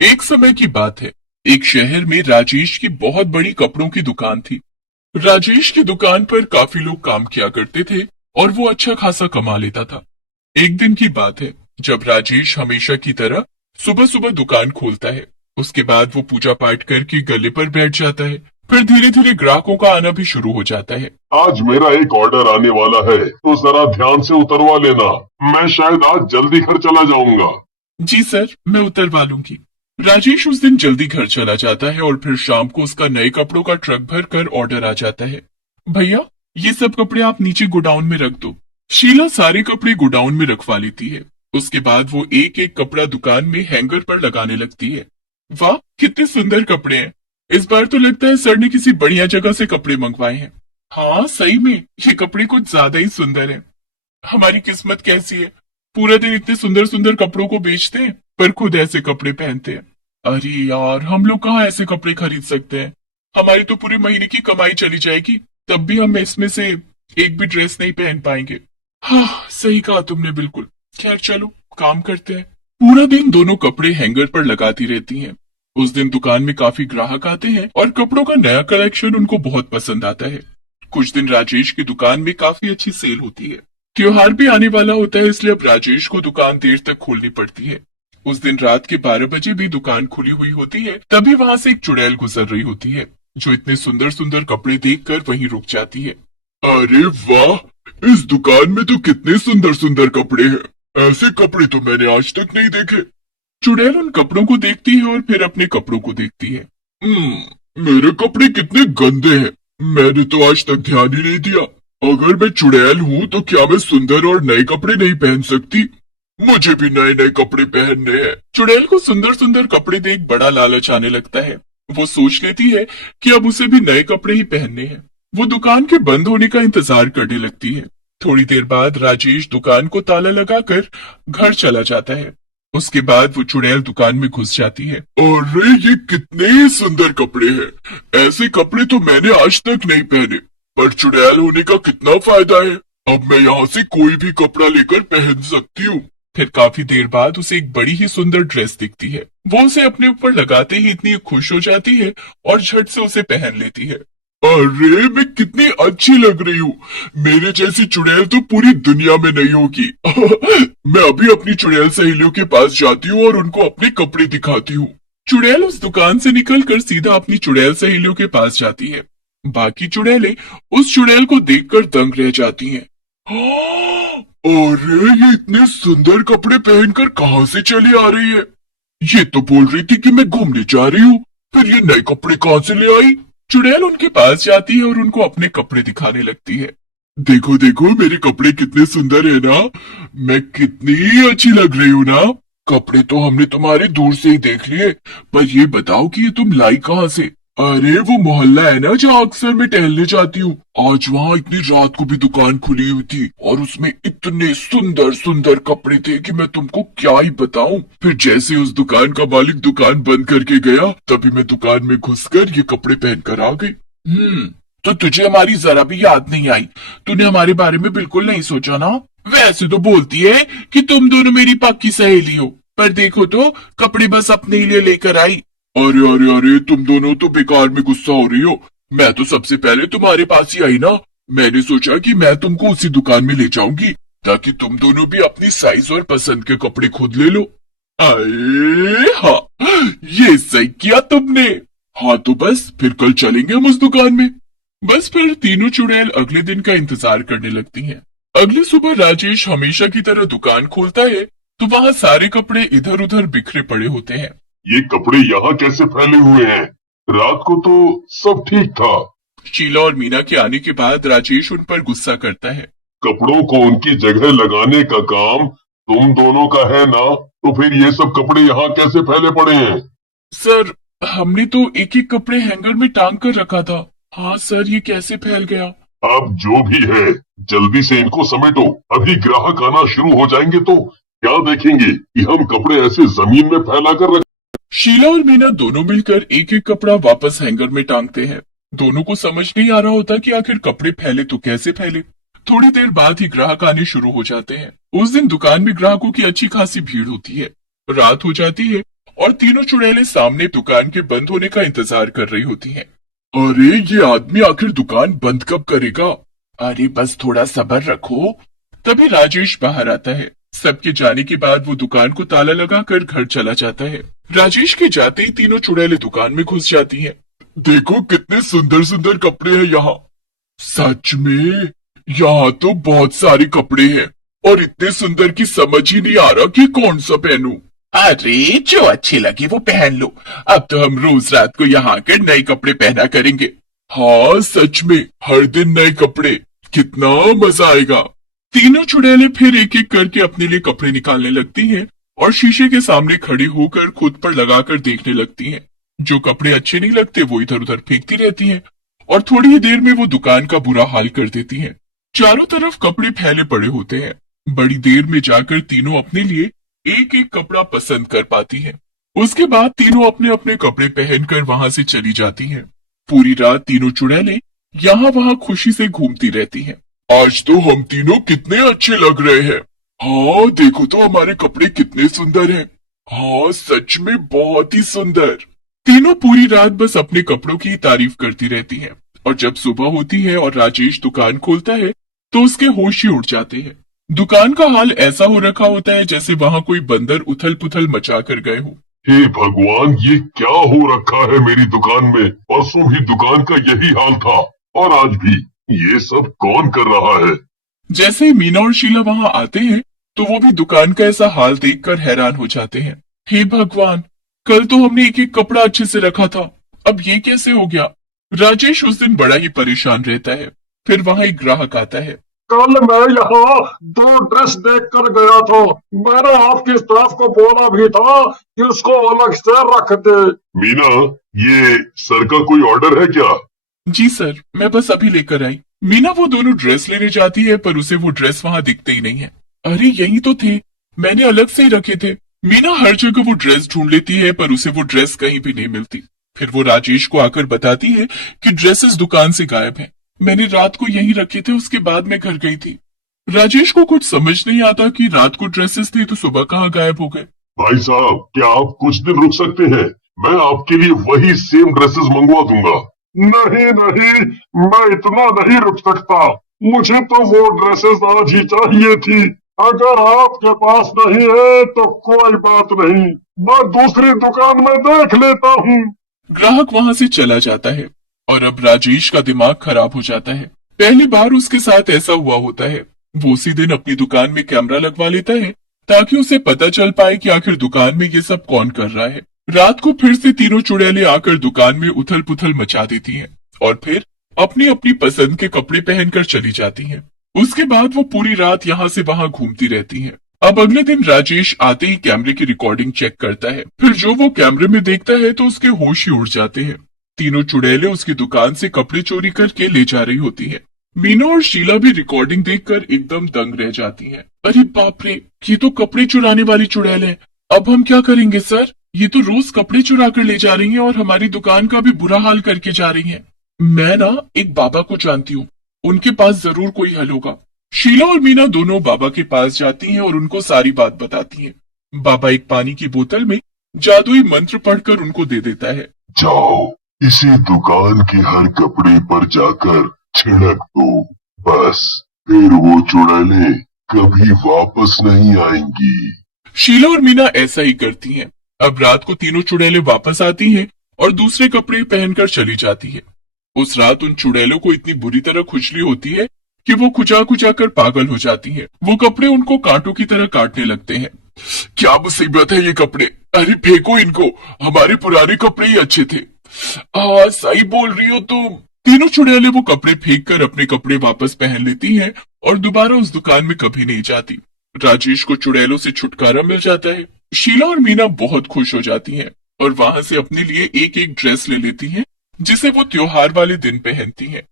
एक समय की बात है। एक शहर में राजेश की बहुत बड़ी कपड़ों की दुकान थी। राजेश की दुकान पर काफी लोग काम किया करते थे और वो अच्छा खासा कमा लेता था। एक दिन की बात है जब राजेश हमेशा की तरह सुबह सुबह दुकान खोलता है। उसके बाद वो पूजा पाठ करके गले पर बैठ जाता है। फिर धीरे धीरे ग्राहकों का आना भी शुरू हो जाता है। आज मेरा एक ऑर्डर आने वाला है तो जरा ध्यान से उतरवा लेना। मैं शायद आज जल्दी घर चला जाऊंगा। जी सर, मैं उतरवा लूंगी। राजेश उस दिन जल्दी घर चला जाता है और फिर शाम को उसका नए कपड़ों का ट्रक भर कर ऑर्डर आ जाता है। भैया, ये सब कपड़े आप नीचे गोडाउन में रख दो। शीला सारे कपड़े गोडाउन में रखवा लेती है। उसके बाद वो एक एक कपड़ा दुकान में हैंगर पर लगाने लगती है। वाह, कितने सुंदर कपड़े हैं। इस बार तो लगता है सर ने किसी बढ़िया जगह से कपड़े मंगवाए हैं। हाँ सही में, ये कपड़े कुछ ज्यादा ही सुंदर हैं। हमारी किस्मत कैसी है, पूरा दिन इतने सुंदर सुंदर कपड़ों को बेचते हैं पर खुद ऐसे कपड़े पहनते हैं। अरे यार, हम लोग कहाँ ऐसे कपड़े खरीद सकते हैं। हमारी तो पूरे महीने की कमाई चली जाएगी, तब भी हम इसमें से एक भी ड्रेस नहीं पहन पाएंगे। हाँ, सही कहा तुमने बिल्कुल। खैर चलो, काम करते हैं। पूरा दिन दोनों कपड़े हैंगर पर लगाती रहती हैं। उस दिन दुकान में काफी ग्राहक आते हैं और कपड़ों का नया कलेक्शन उनको बहुत पसंद आता है। कुछ दिन राजेश की दुकान में काफी अच्छी सेल होती है। त्योहार भी आने वाला होता है, इसलिए अब राजेश को दुकान देर तक खोलनी पड़ती है। उस दिन रात के 12 बजे भी दुकान खुली हुई होती है। तभी वहां से एक चुड़ैल गुजर रही होती है, जो इतने सुंदर सुंदर कपड़े देखकर वहीं रुक जाती है। अरे वाह, इस दुकान में तो कितने सुंदर सुंदर कपड़े हैं। ऐसे कपड़े तो मैंने आज तक नहीं देखे। चुड़ैल उन कपड़ों को देखती है और फिर अपने कपड़ों को देखती है। मेरे कपड़े कितने गंदे हैं। मैंने तो आज तक ध्यान ही नहीं दिया। अगर मैं चुड़ैल हूँ तो क्या मैं सुंदर और नए कपड़े नहीं पहन सकती? मुझे भी नए नए कपड़े पहनने हैं। चुड़ैल को सुंदर सुंदर कपड़े देख बड़ा लालच आने लगता है। वो सोच लेती है कि अब उसे भी नए कपड़े ही पहनने हैं। वो दुकान के बंद होने का इंतजार करने लगती है। थोड़ी देर बाद राजेश दुकान को ताला लगाकर घर चला जाता है। उसके बाद वो चुड़ैल दुकान में घुस जाती है। अरे ये कितने सुंदर कपड़े हैं। ऐसे कपड़े तो मैंने आज तक नहीं पहने। पर चुड़ैल होने का कितना फायदा है। अब मैं यहाँ से कोई भी कपड़ा लेकर पहन सकती हूँ। फिर काफी देर बाद उसे एक बड़ी ही सुंदर ड्रेस दिखती है। वो उसे अपने ऊपर लगाते ही इतनी खुश हो जाती है और झट से उसे पहन लेती है। अरे मैं कितनी अच्छी लग रही हूँ। मेरे जैसी चुड़ैल तो पूरी दुनिया में नहीं होगी। मैं अभी अपनी चुड़ैल सहेलियों के पास जाती हूँ और उनको अपने कपड़े दिखाती हूँ। चुड़ैल उस दुकान से निकलकर सीधा अपनी चुड़ैल सहेलियों के पास जाती है। बाकी चुड़ैलें उस चुड़ैल को देखकर दंग रह जाती हैं। अरे ये इतने सुंदर कपड़े पहनकर कहाँ से चली आ रही है? ये तो बोल रही थी कि मैं घूमने जा रही हूँ, फिर ये नए कपड़े कहाँ से ले आई? चुड़ैल उनके पास जाती है और उनको अपने कपड़े दिखाने लगती है। देखो देखो, मेरे कपड़े कितने सुंदर है ना। मैं कितनी अच्छी लग रही हूँ ना। कपड़े तो हमने तुम्हारे दूर से ही देख लिए, पर ये बताओ कि ये तुम लाई कहाँ से? अरे वो मोहल्ला है ना जहाँ अक्सर मैं टहलने जाती हूँ। आज वहाँ इतनी रात को भी दुकान खुली हुई थी और उसमें इतने सुंदर सुंदर कपड़े थे कि मैं तुमको क्या ही बताऊं। फिर जैसे उस दुकान का मालिक दुकान बंद करके गया, तभी मैं दुकान में घुसकर ये कपड़े पहनकर आ गई। तो तुझे हमारी जरा भी याद नहीं आई? तूने हमारे बारे में बिल्कुल नहीं सोचा ना? वैसे तो बोलती है कि तुम दोनों मेरी पक्की सहेली हो, पर देखो तो कपड़े बस अपने लिए लेकर आई। अरे अरे अरे, तुम दोनों तो बेकार में गुस्सा हो रही हो। मैं तो सबसे पहले तुम्हारे पास ही आई ना। मैंने सोचा कि मैं तुमको उसी दुकान में ले जाऊंगी ताकि तुम दोनों भी अपनी साइज और पसंद के कपड़े खुद ले लो। अरे हाँ, ये सही किया तुमने। हाँ तो बस फिर कल चलेंगे हम उस दुकान में। बस फिर तीनों चुड़ैल अगले दिन का इंतजार करने लगती हैं। अगली सुबह राजेश हमेशा की तरह दुकान खोलता है तो वहाँ सारे कपड़े इधर उधर बिखरे पड़े होते हैं। ये कपड़े यहाँ कैसे फैले हुए हैं? रात को तो सब ठीक था। शीला और मीना के आने के बाद राजेश उन पर गुस्सा करता है। कपड़ों को उनकी जगह लगाने का काम तुम दोनों का है ना, तो फिर ये सब कपड़े यहाँ कैसे फैले पड़े हैं? सर, हमने तो एक एक कपड़े हैंगर में टांग कर रखा था। हाँ सर, ये कैसे फैल गया? अब जो भी है, जल्दी से इनको समेटो। अभी ग्राहक आना शुरू हो जाएंगे तो क्या देखेंगे कि हम कपड़े ऐसे जमीन में फैला कर रख। शीला और मीना दोनों मिलकर एक एक कपड़ा वापस हैंगर में टांगते हैं। दोनों को समझ नहीं आ रहा होता कि आखिर कपड़े फैले तो कैसे फैले। थोड़ी देर बाद ही ग्राहक आने शुरू हो जाते हैं। उस दिन दुकान में ग्राहकों की अच्छी खासी भीड़ होती है। रात हो जाती है और तीनों चुड़ैलें सामने दुकान के बंद होने का इंतजार कर रही होती हैं। अरे ये आदमी आखिर दुकान बंद कब करेगा? अरे बस थोड़ा सब्र रखो। तभी राजेश बाहर आता है। सबके जाने के बाद वो दुकान को ताला लगाकर घर चला जाता है। राजेश के जाते ही तीनों चुड़ैलें दुकान में घुस जाती हैं। देखो कितने सुंदर सुंदर कपड़े हैं यहाँ। सच में यहाँ तो बहुत सारे कपड़े हैं और इतने सुंदर कि समझ ही नहीं आ रहा कि कौन सा पहनूं। अरे जो अच्छे लगे वो पहन लो। अब तो हम रोज रात को यहाँ आकर नए कपड़े पहना करेंगे। हाँ सच में हर दिन नए कपड़े, कितना मजा आएगा। तीनों चुड़ैलें फिर एक एक करके अपने लिए कपड़े निकालने लगती हैं और शीशे के सामने खड़े होकर खुद पर लगाकर देखने लगती हैं। जो कपड़े अच्छे नहीं लगते वो इधर उधर फेंकती रहती हैं और थोड़ी ही देर में वो दुकान का बुरा हाल कर देती हैं। चारों तरफ कपड़े फैले पड़े होते हैं। बड़ी देर में जाकर तीनों अपने लिए एक एक कपड़ा पसंद कर पाती हैं। उसके बाद तीनों अपने अपने कपड़े पहनकर वहां से चली जाती हैं। पूरी रात तीनों चुड़ैलें यहाँ वहां खुशी से घूमती रहती हैं। आज तो हम तीनों कितने अच्छे लग रहे हैं। हाँ देखो तो हमारे कपड़े कितने सुंदर हैं। हाँ सच में बहुत ही सुंदर। तीनों पूरी रात बस अपने कपड़ों की तारीफ करती रहती हैं और जब सुबह होती है और राजेश दुकान खोलता है तो उसके होश ही उड़ जाते हैं। दुकान का हाल ऐसा हो रखा होता है जैसे वहां कोई बंदर उथल पुथल मचा कर गए हो। हे भगवान, ये क्या हो रखा है मेरी दुकान में? परसों भी दुकान का यही हाल था और आज भी। ये सब कौन कर रहा है? जैसे ही मीना और शीला वहां आते हैं तो वो भी दुकान का ऐसा हाल देखकर हैरान हो जाते हैं। हे भगवान, कल तो हमने एक एक कपड़ा अच्छे से रखा था, अब ये कैसे हो गया? राजेश उस दिन बड़ा ही परेशान रहता है। फिर वहां एक ग्राहक आता है। कल मैं यहाँ 2 ड्रेस देख कर गया था। मैंने आपके स्टाफ को बोला भी था कि उसको अलग से रख दे। मीना, ये सर का कोई ऑर्डर है क्या? जी सर, मैं बस अभी लेकर आई। मीना वो दोनों ड्रेस लेने जाती है पर उसे वो ड्रेस वहां दिखते ही नहीं है। अरे यही तो थे, मैंने अलग से ही रखे थे। मीना हर जगह वो ड्रेस ढूंढ लेती है पर उसे वो ड्रेस कहीं भी नहीं मिलती। फिर वो राजेश को आकर बताती है कि ड्रेसेस दुकान से गायब हैं। मैंने रात को यहीं रखे थे, उसके बाद मैं घर गई थी। राजेश को कुछ समझ नहीं आता कि रात को ड्रेसेस थे तो सुबह कहाँ गायब हो गए। भाई साहब, क्या आप कुछ दिन रुक सकते हैं? मैं आपके लिए वही सेम ड्रेसेस मंगवा दूंगा। नहीं नहीं, मैं इतना नहीं रुक सकता। मुझे तो वो ड्रेसेस आज ही चाहिए थी। अगर आपके पास नहीं है तो कोई बात नहीं, मैं दूसरी दुकान में देख लेता हूँ। ग्राहक वहां से चला जाता है और अब राजेश का दिमाग खराब हो जाता है। पहली बार उसके साथ ऐसा हुआ होता है। वो उसी दिन अपनी दुकान में कैमरा लगवा लेता है ताकि उसे पता चल पाए कि आखिर दुकान में ये सब कौन कर रहा है। रात को फिर से तीनों चुड़ैलें आकर दुकान में उथल पुथल मचा देती हैं और फिर अपनी अपनी पसंद के कपड़े पहनकर चली जाती हैं। उसके बाद वो पूरी रात यहाँ से वहां घूमती रहती हैं। अब अगले दिन राजेश आते ही कैमरे की रिकॉर्डिंग चेक करता है। फिर जो वो कैमरे में देखता है तो उसके होश ही उड़ जाते हैं। तीनों चुड़ैलें उसकी दुकान से कपड़े चोरी करके ले जा रही होती हैं। मीना और शीला भी रिकॉर्डिंग देखकर एकदम दंग रह जाती हैं। अरे बाप रे, ये तो कपड़े चुराने वाली चुड़ैल है। अब हम क्या करेंगे सर? ये तो रोज कपड़े चुरा कर ले जा रही हैं और हमारी दुकान का भी बुरा हाल करके जा रही हैं। मैं ना एक बाबा को जानती हूँ, उनके पास जरूर कोई हल होगा। शीला और मीना दोनों बाबा के पास जाती हैं और उनको सारी बात बताती हैं। बाबा एक पानी की बोतल में जादुई मंत्र पढ़कर उनको दे देता है। जाओ, इसी दुकान के हर कपड़े पर जाकर छिड़क दो। बस फिर वो चुड़ैलें कभी वापस नहीं आएंगी। शीला और मीना ऐसा ही करती हैं। अब रात को तीनों चुड़ैलें वापस आती हैं और दूसरे कपड़े पहनकर चली जाती है। उस रात उन चुड़ैलों को इतनी बुरी तरह खुजली होती है कि वो खुजा खुजा कर पागल हो जाती हैं। वो कपड़े उनको कांटों की तरह काटने लगते हैं। क्या मुसीबत है ये कपड़े? अरे फेंको इनको, हमारे पुराने कपड़े ही अच्छे थे। सही बोल रही हो तुम। तीनों चुड़ैलें वो कपड़े फेंक कर अपने कपड़े वापस पहन लेती हैं और दोबारा उस दुकान में कभी नहीं जाती। राजेश को चुड़ैलों से छुटकारा मिल जाता है। शीला और मीना बहुत खुश हो जाती हैं और वहां से अपने लिए एक एक ड्रेस ले लेती हैं जिसे वो त्योहार वाले दिन पहनती हैं।